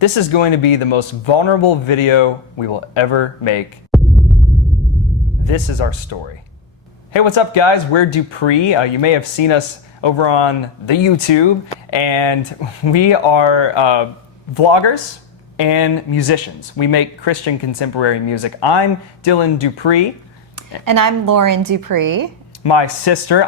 This is going to be the most vulnerable video we will ever make. This is our story. Hey, what's up guys? We're Dupri. You may have seen us over on the YouTube, and we are vloggers and musicians. We make Christian contemporary music. I'm Dylan Dupree. And I'm Lauren Dupree. My sister,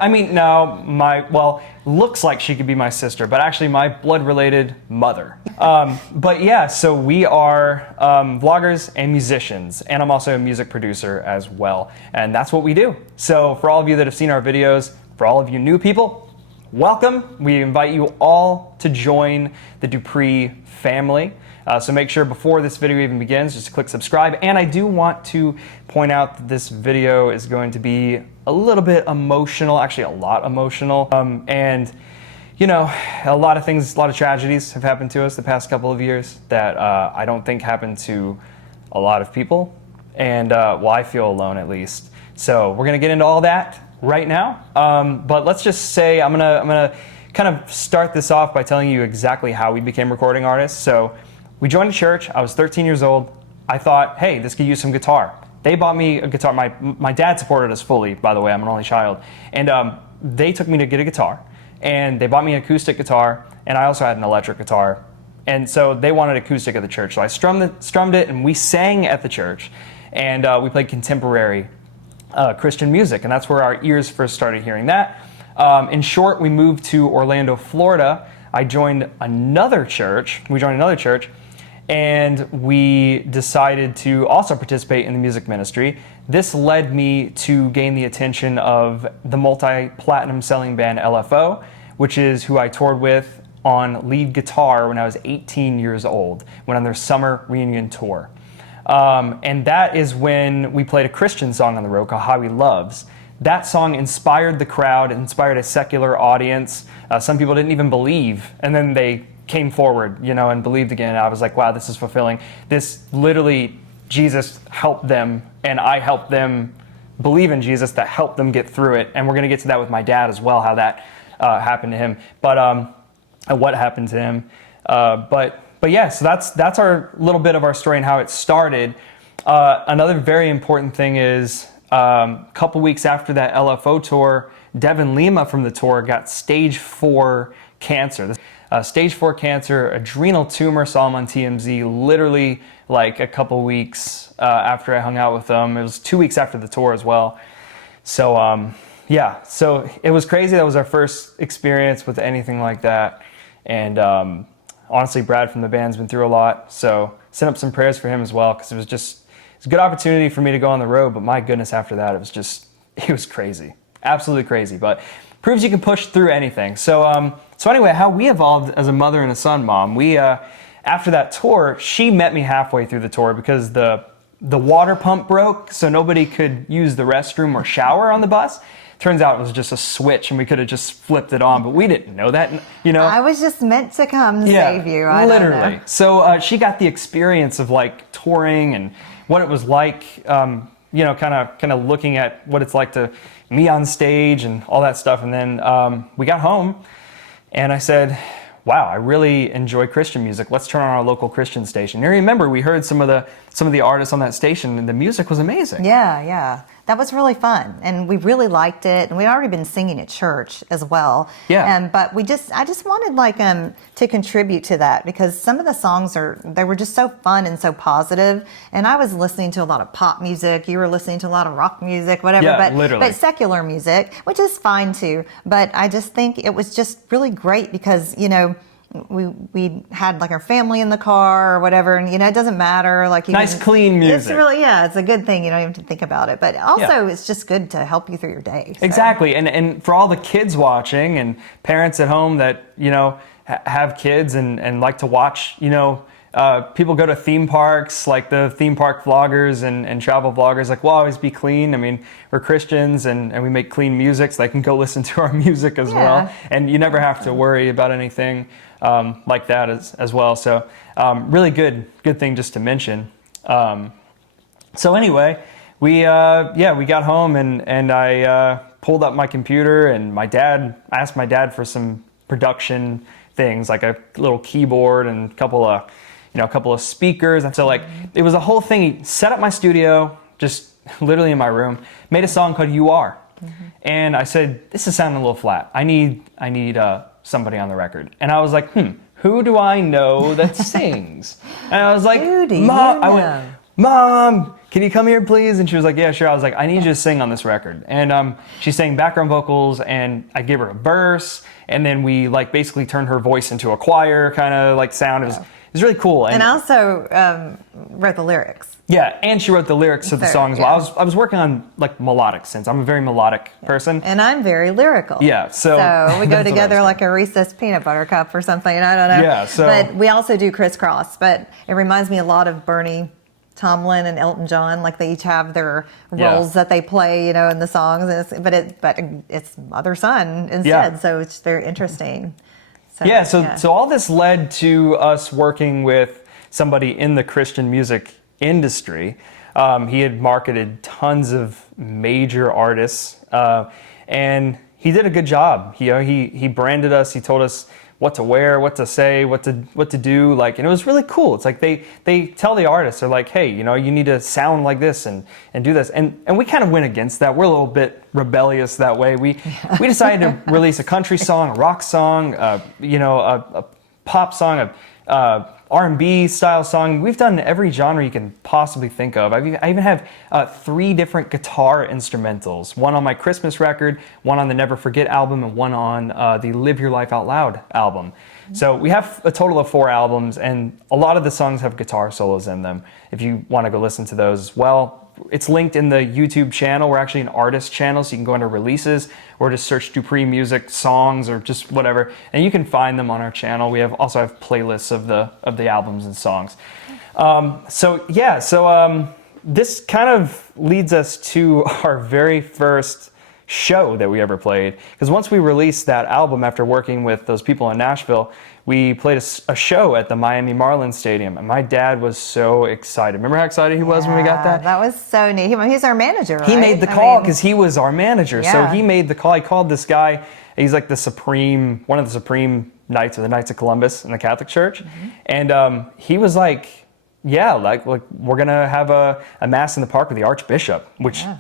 looks like she could be my sister, but actually my blood-related mother. But yeah, so we are vloggers and musicians, and I'm also a music producer as well, and that's what we do. So for all of you that have seen our videos, for all of you new people, welcome. We invite you all to join the Dupree family. So make sure before this video even begins, just to click subscribe. And I do want to point out that this video is going to be a little bit emotional, actually a lot emotional. And you know, a lot of things, a lot of tragedies have happened to us the past couple of years that I don't think happened to a lot of people. And well, I feel alone at least. So we're gonna get into all that right now. But let's just say I'm gonna kind of start this off by telling you exactly how we became recording artists. So we joined a church. I was 13 years old. I thought, hey, this could use some guitar. They bought me a guitar. My dad supported us fully, by the way. I'm an only child. And they took me to get a guitar. And they bought me an acoustic guitar. And I also had an electric guitar. And so they wanted acoustic at the church. So I strummed it, and we sang at the church. And we played contemporary Christian music. And that's where our ears first started hearing that. In short, we moved to Orlando, Florida. I joined another church. We joined another church. And we decided to also participate in the music ministry. This led me to gain the attention of the multi-platinum selling band LFO, which is who I toured with on lead guitar when I was 18 years old, went on their summer reunion tour. And that is when we played a Christian song on the road called How He Loves. That song inspired the crowd, inspired a secular audience. Some people didn't even believe, and then they came forward, you know, and believed again. And I was like, wow, this is fulfilling. This literally, Jesus helped them, and I helped them believe in Jesus that helped them get through it. And we're going to get to that with my dad as well, how that happened to him, but what happened to him. But yeah, so that's our little bit of our story and how it started. Another very important thing is a couple weeks after that LFO tour, Devin Lima from the tour got stage 4 cancer. Stage 4 cancer, adrenal tumor, saw him on TMZ literally like a couple weeks after I hung out with him. It was 2 weeks after the tour as well. So yeah, so it was crazy. That was our first experience with anything like that. And honestly, Brad from the band's been through a lot. So send up some prayers for him as well, because it's a good opportunity for me to go on the road. But my goodness, after that, it was crazy. Absolutely crazy. But proves you can push through anything. So anyway, how we evolved as a mother and a son, Mom. We after that tour, she met me halfway through the tour because the water pump broke, so nobody could use the restroom or shower on the bus. Turns out it was just a switch, and we could have just flipped it on, but we didn't know that. You know, I was just meant to come save you. I literally. Don't know. So she got the experience of like touring and what it was like. You know, kind of looking at what it's like to me on stage and all that stuff. And then we got home, and I said, wow, I really enjoy Christian music. Let's turn on our local Christian station. And remember, we heard some of the artists on that station, and the music was amazing. Yeah. That was really fun, and we really liked it. And we'd already been singing at church as well. Yeah. But I just wanted to contribute to that, because some of the songs they were just so fun and so positive. And I was listening to a lot of pop music. You were listening to a lot of rock music, whatever. Yeah, literally. But secular music, which is fine too. But I just think it was just really great because, you know, we had like our family in the car or whatever, and you know, it doesn't matter, like nice clean music. It's really, yeah, it's a good thing. You don't even have to think about it, but also it's just good to help you through your day. So. Exactly. And for all the kids watching and parents at home that, you know, have kids and like to watch, you know, people go to theme parks, like the theme park vloggers and travel vloggers, like, we'll always be clean. I mean, we're Christians and we make clean music, so they can go listen to our music as well. And you never have to worry about anything like that as well. So really good thing just to mention. So anyway, we got home and I pulled up my computer, and I asked my dad for some production things, like a little keyboard and a couple of a couple of speakers. And so like, it was a whole thing. He set up my studio, just literally in my room, made a song called You Are. And I said, this is sounding a little flat. I need somebody on the record. And I was like, who do I know that sings? And I was like, Mom, I went, Mom, can you come here, please? And she was like, yeah, sure. I was like, I need you to sing on this record. And she sang background vocals, and I gave her a verse, and then we like basically turned her voice into a choir kind of like sound. It was really cool. And I also wrote the lyrics. Yeah, and she wrote the lyrics to the song as well. I was working on like melodic synths. I'm a very melodic person. And I'm very lyrical. Yeah, so we go together like a Reese's peanut butter cup or something. I don't know. Yeah, so but we also do crisscross. But it reminds me a lot of Bernie Tomlin and Elton John. Like they each have their roles that they play, in the songs. But it's mother son instead. So it's very interesting. So all this led to us working with somebody in the Christian music industry. He had marketed tons of major artists, and he did a good job. He branded us. He told us what to wear, what to say, what to do. Like, and it was really cool. It's like they tell the artists, they're like, hey, you need to sound like this and do this. And we kind of went against that. We're a little bit rebellious that way. We decided to release a country song, a rock song, a pop song, a R&B style song. We've done every genre you can possibly think of. I even have 3 different guitar instrumentals. One on my Christmas record, one on the Never Forget album, and one on the Live Your Life Out Loud album. So we have a total of 4 albums, and a lot of the songs have guitar solos in them. If you want to go listen to those as well, it's linked in the YouTube channel. We're actually an artist channel, so you can go under releases or just search Dupri music songs or just whatever, and you can find them on our channel. We also have playlists of the albums and songs. This kind of leads us to our very first show that we ever played, because once we released that album after working with those people in Nashville, we played a show at the Miami Marlins Stadium, and my dad was so excited. Remember how excited he was when we got that? That was so neat. He's our manager, right? He made the call because he was our manager. Yeah. So he made the call. He called this guy. He's like one of the supreme knights of the Knights of Columbus in the Catholic Church. And he was like, yeah, like we're going to have a mass in the park with the Archbishop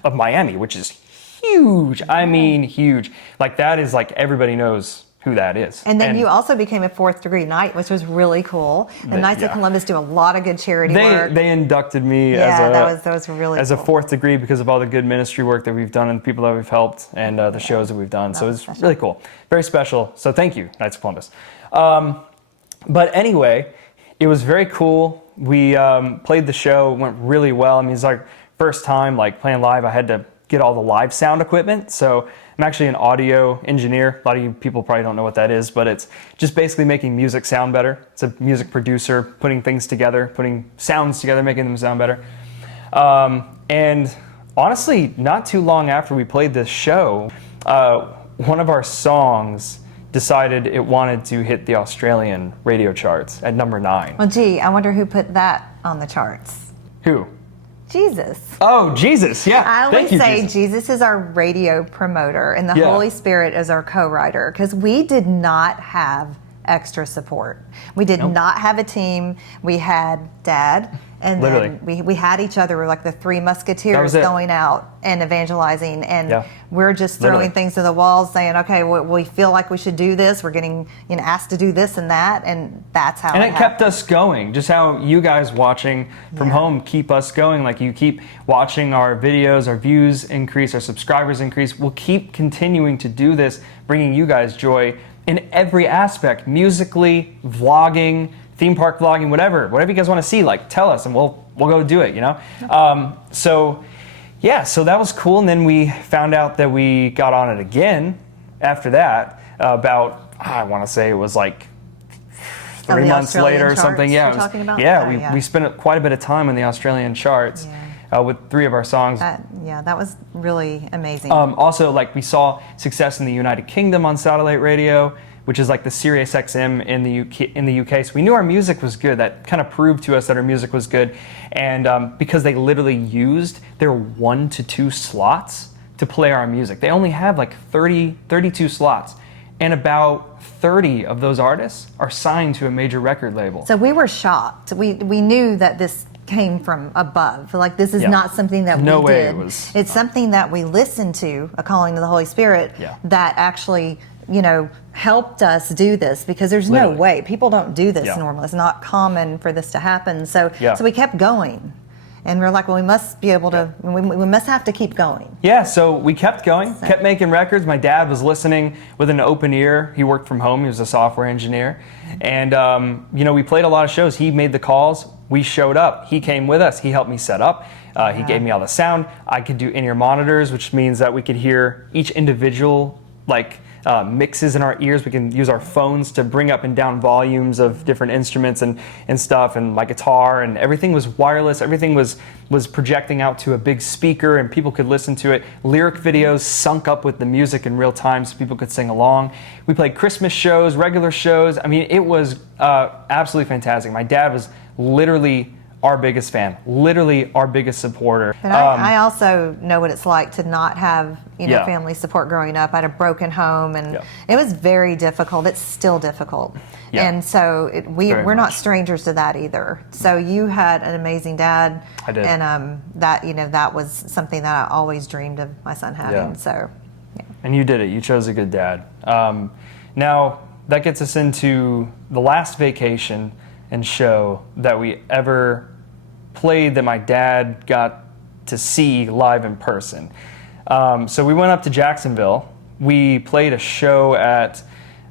of Miami, which is huge. I mean, huge. Like that is like everybody knows who that is. And then you also became a 4th degree knight, which was really cool. The Knights of Columbus do a lot of good charity work. They inducted me that was really as cool. a 4th degree because of all the good ministry work that we've done and the people that we've helped and the shows that we've done. So it's really cool. Very special. So thank you, Knights of Columbus. But anyway, it was very cool. We played the show, it went really well. I mean, it's like first time like playing live. I had to get all the live sound equipment. So I'm actually an audio engineer. A lot of you people probably don't know what that is, but it's just basically making music sound better. It's a music producer, putting things together, putting sounds together, making them sound better. And honestly, not too long after we played this show, one of our songs decided it wanted to hit the Australian radio charts at number 9. Well, gee, I wonder who put that on the charts. Who? Jesus. Oh, Jesus, yeah. I always Thank you, say Jesus is our radio promoter and the Yeah. Holy Spirit is our co-writer, because we did not have extra support. We did not have a team. We had Dad, and then we had each other. We were like the 3 musketeers going out and evangelizing, and we're just throwing things to the walls saying, okay, we feel like we should do this. We're getting asked to do this and that, and that's how it kept us going. Just how you guys watching from home keep us going. Like you keep watching our videos, our views increase, our subscribers increase. We'll keep continuing to do this, bringing you guys joy in every aspect, musically, vlogging, theme park vlogging, whatever you guys want to see, like tell us and we'll go do it, So that was cool. And then we found out that we got on it again after that, about, I want to say it was like 3 months later or something. We spent quite a bit of time on the Australian charts. With 3 of our songs. That was really amazing. Also, like we saw success in the United Kingdom on satellite radio, which is like the Sirius XM in the UK. So we knew our music was good. That kind of proved to us that our music was good. And because they literally used their 1 to 2 slots to play our music. They only have like 32 slots. and about 30 of those artists are signed to a major record label. So we were shocked. We knew that this came from above. Like, this is not something that no we way did. it was. It's something that we listened to, a calling to the Holy Spirit, that actually, helped us do this, because there's no way. People don't do this normally. It's not common for this to happen. So we kept going. And we're like, well, we must be able to, we must have to keep going. Yeah, so we kept going, kept making records. My dad was listening with an open ear. He worked from home. He was a software engineer. And, we played a lot of shows. He made the calls. We showed up. He came with us. He helped me set up. He gave me all the sound. I could do in-ear monitors, which means that we could hear each individual, mixes in our ears. We can use our phones to bring up and down volumes of different instruments and stuff, and my guitar, and everything was wireless. Everything was projecting out to a big speaker, and people could listen to it. Lyric videos sunk up with the music in real time so people could sing along. We played Christmas shows, regular shows. I mean, it was absolutely fantastic. My dad was literally our biggest fan, literally our biggest supporter. And I also know what it's like to not have, family support growing up. I had a broken home, and it was very difficult. It's still difficult. Yeah. And so we're not strangers to that either. So you had an amazing dad. I did. And that was something that I always dreamed of my son having. Yeah. So, And you did it. You chose a good dad. Now, that gets us into the last vacation and show that we ever played that my dad got to see live in person. So we went up to Jacksonville. We played a show at,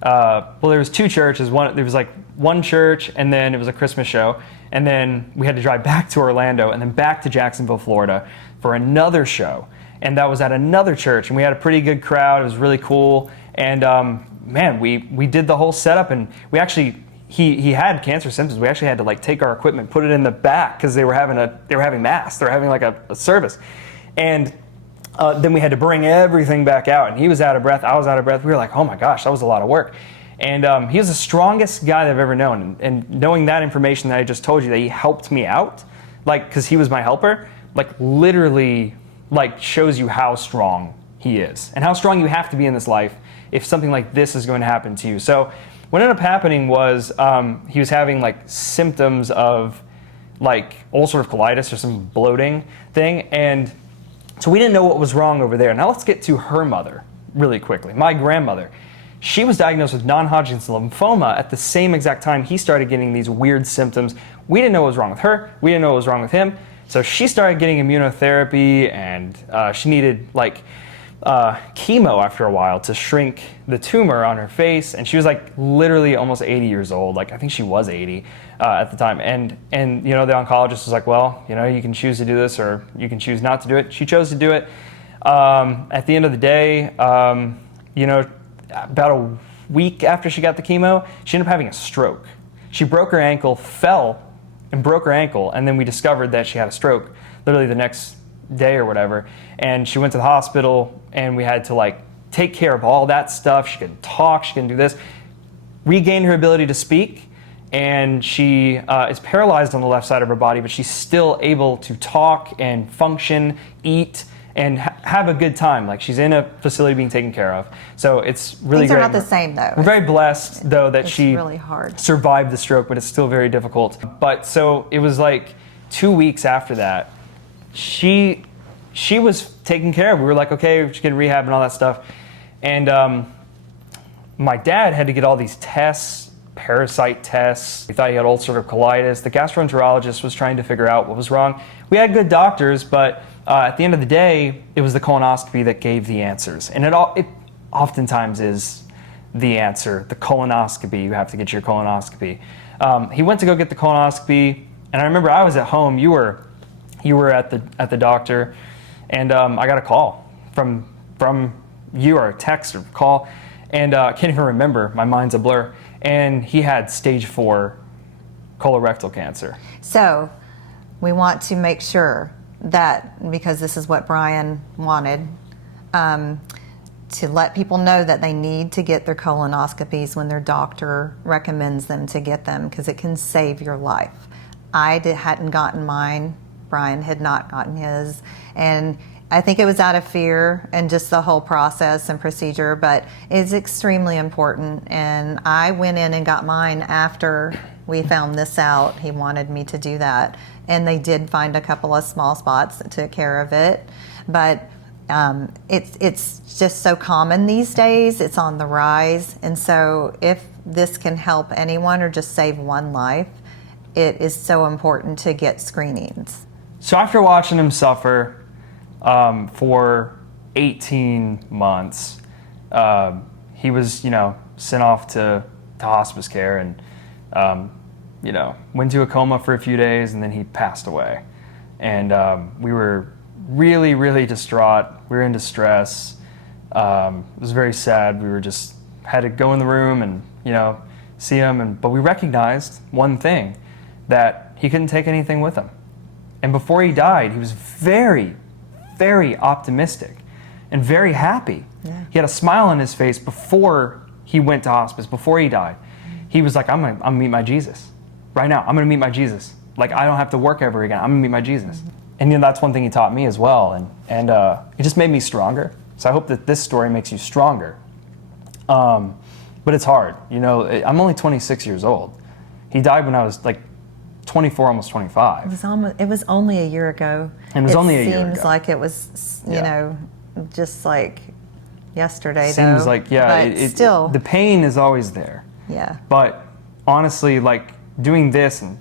there was two churches. There was one church, and then it was a Christmas show. And then we had to drive back to Orlando and then back to Jacksonville, Florida for another show. And that was at another church, and we had a pretty good crowd. It was really cool. And we did the whole setup, and we actually, he had cancer symptoms. We actually had to take our equipment, put it in the back, because they were having mass. They were having a service, and then we had to bring everything back out. And he was out of breath. I was out of breath. We were like, oh my gosh, that was a lot of work. And he was the strongest guy that I've ever known. And knowing that information that I just told you, that he helped me out, because he was my helper, literally shows you how strong he is and how strong you have to be in this life if something like this is going to happen to you. So what ended up happening was he was having symptoms of ulcerative colitis or some bloating thing, and so we didn't know what was wrong over there. Now let's get to her mother really quickly. My grandmother, she was diagnosed with non-Hodgkin's lymphoma at the same exact time he started getting these weird symptoms. We didn't know what was wrong with her. We didn't know what was wrong with him. So she started getting immunotherapy, and she needed chemo after a while to shrink the tumor on her face, and she was literally almost 80 years old. I think she was 80 at the time, and the oncologist was like, well, you can choose to do this or you can choose not to do it. She chose to do it. At the end of the day, about a week after she got the chemo, she ended up having a stroke. She broke her ankle, fell and broke her ankle, and then we discovered that she had a stroke literally the next day or whatever, and she went to the hospital, and we had to take care of all that stuff. She couldn't talk, she couldn't do this. Regained her ability to speak, and she is paralyzed on the left side of her body, but she's still able to talk and function, eat, and have a good time. She's in a facility being taken care of. So it's really Things great. are not the same, though. We're very blessed, though, that it's she really hard. survived the stroke, but it's still very difficult. But so it was 2 weeks after that, she was taken care of. We were like, okay, she's getting rehab and all that stuff. And my dad had to get all these tests, parasite tests. He thought he had ulcerative colitis. The gastroenterologist was trying to figure out what was wrong. We had good doctors, but at the end of the day, it was the colonoscopy that gave the answers. And it oftentimes is the answer, the colonoscopy. You have to get your colonoscopy. He went to go get the colonoscopy, and I remember I was at home. You were at the doctor, and I got a call from you, or a text or call, and I can't even remember. My mind's a blur. And he had stage 4 colorectal cancer. So we want to make sure that, because this is what Brian wanted, to let people know that they need to get their colonoscopies when their doctor recommends them to get them, because it can save your life. Hadn't gotten mine. Brian had not gotten his. And I think it was out of fear and just the whole process and procedure, but it's extremely important. And I went in and got mine after we found this out. He wanted me to do that. And they did find a couple of small spots that took care of it. But it's just so common these days. It's on the rise. And so if this can help anyone or just save one life, it is so important to get screenings. So after watching him suffer for 18 months, he was, sent off to hospice care and, went to a coma for a few days, and then he passed away. And we were really, really distraught. We were in distress. It was very sad. We were just had to go in the room and, see him. But we recognized one thing, that he couldn't take anything with him. And before he died, he was very, very optimistic and very happy. Yeah. He had a smile on his face before he went to hospice, before he died. He was like, I'm gonna meet my Jesus. Right now, I'm gonna meet my Jesus. Like, I don't have to work ever again. I'm gonna meet my Jesus. Mm-hmm. And that's one thing he taught me as well. And it just made me stronger. So I hope that this story makes you stronger. But it's hard. I'm only 26 years old. He died when I was like 24, almost 25. It was only a year ago. It was only a year ago. It seems like it was, just like yesterday. Seems though. like, yeah. But still, the pain is always there. Yeah. But honestly, like doing this and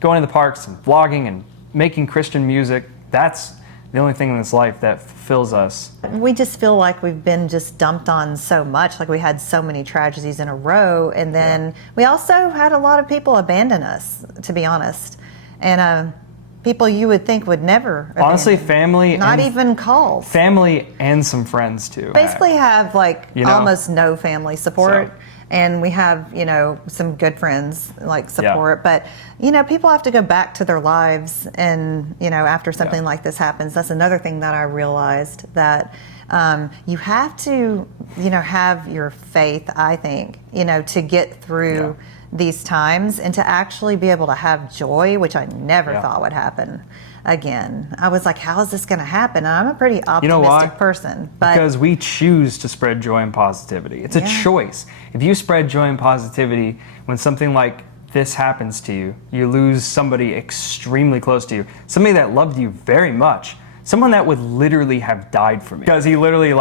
going to the parks and vlogging and making Christian music, that's the only thing in this life that fulfills us. We just feel like we've been just dumped on so much, like we had so many tragedies in a row, and then we also had a lot of people abandon us, to be honest. And people you would think would never honestly abandon. Family, not even calls. Family and some friends too. Basically have like almost no family support. So. And we have, some good friends like support, but people have to go back to their lives, and after something like this happens, that's another thing that I realized, that you have to, have your faith, I think, to get through these times and to actually be able to have joy, which I never thought would happen again. I was like, how is this going to happen? And I'm a pretty optimistic person. But because we choose to spread joy and positivity. It's a choice. If you spread joy and positivity, when something like this happens to you, you lose somebody extremely close to you, somebody that loved you very much, someone that would literally have died for me. Because he literally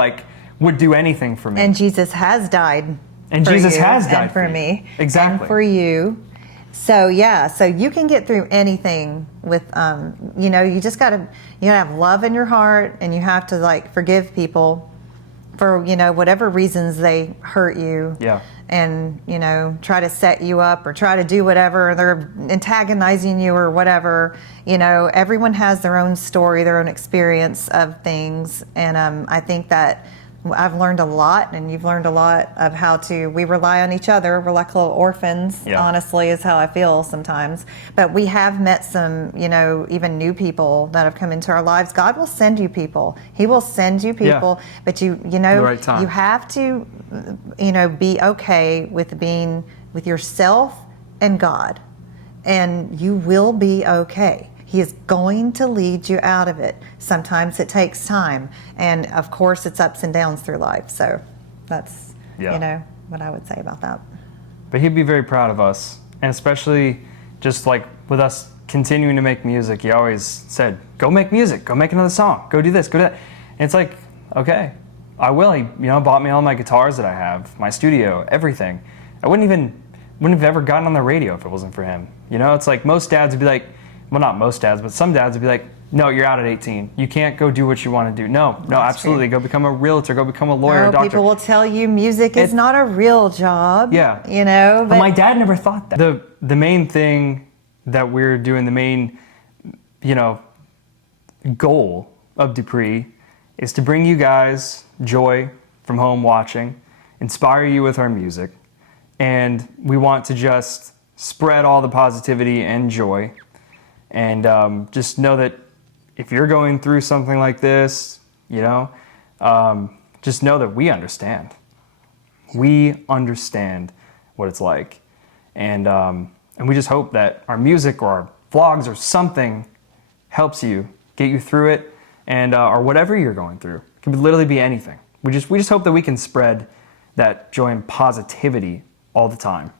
would do anything for me. And Jesus has died. And for Jesus you, has died and for me. Exactly. And for you. So you can get through anything with, you just gotta have love in your heart, and you have to forgive people for, whatever reasons they hurt you. Yeah. And, try to set you up or try to do whatever, they're antagonizing you or whatever. Everyone has their own story, their own experience of things. And I think that I've learned a lot, and you've learned a lot of how we rely on each other. We're like little orphans, honestly, is how I feel sometimes. But we have met some, even new people that have come into our lives. God will send you people. He will send you people, but the right time. You have to, be okay with being with yourself and God, and you will be okay. He is going to lead you out of it. Sometimes it takes time. And of course, it's ups and downs through life. So that's, what I would say about that. But he'd be very proud of us. And especially just with us continuing to make music, he always said, go make music, go make another song, go do this, go do that. And it's like, okay, I will. He, bought me all my guitars that I have, my studio, everything. I wouldn't have ever gotten on the radio if it wasn't for him. It's like most dads would be like, well, not most dads, but some dads would be like, no, you're out at 18. You can't go do what you want to do. No, absolutely. True. Go become a realtor. Go become a lawyer, a doctor. People will tell you music is not a real job. Yeah. But my dad never thought that. The main thing that we're doing, the main, goal of Dupri is to bring you guys joy from home watching, inspire you with our music, and we want to just spread all the positivity and joy. And just know that if you're going through something like this, just know that we understand. We understand what it's like. And we just hope that our music or our vlogs or something helps you, get you through it, and or whatever you're going through. It can literally be anything. We just hope that we can spread that joy and positivity all the time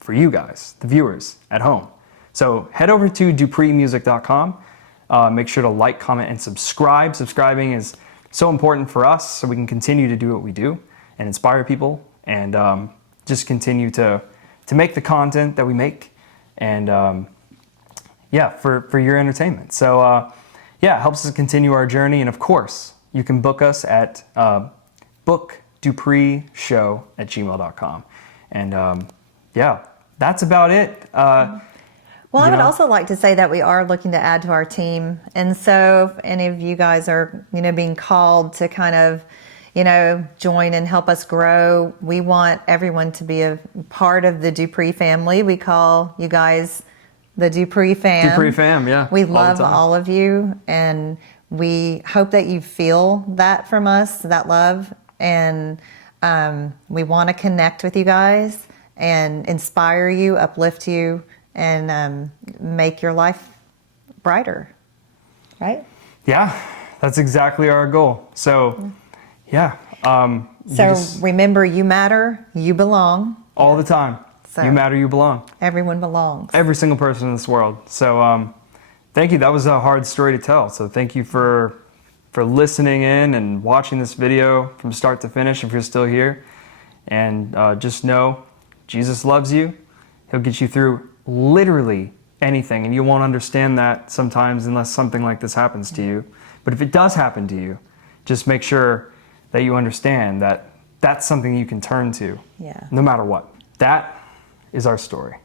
for you guys, the viewers at home. So head over to dupremusic.com. Make sure to like, comment, and subscribe. Subscribing is so important for us so we can continue to do what we do and inspire people and just continue to make the content that we make and for your entertainment. So it helps us continue our journey. And of course, you can book us at bookdupreeshow@gmail.com. And that's about it. Well, I would also like to say that we are looking to add to our team. And so if any of you guys are, being called to kind of, join and help us grow, we want everyone to be a part of the Dupree family. We call you guys the Dupree fam. Dupree fam, yeah. We love all of you, and we hope that you feel that from us, that love. And we want to connect with you guys and inspire you, uplift you, and make your life brighter, right? Yeah, that's exactly our goal. So, remember, you matter, you belong. All the time. So, you matter, you belong. Everyone belongs. Every single person in this world. So, thank you. That was a hard story to tell. So thank you for listening in and watching this video from start to finish if you're still here. And just know, Jesus loves you. He'll get you through literally anything, and you won't understand that sometimes unless something like this happens to you. But if it does happen to you, just make sure that you understand that that's something you can turn to, no matter what. That is our story.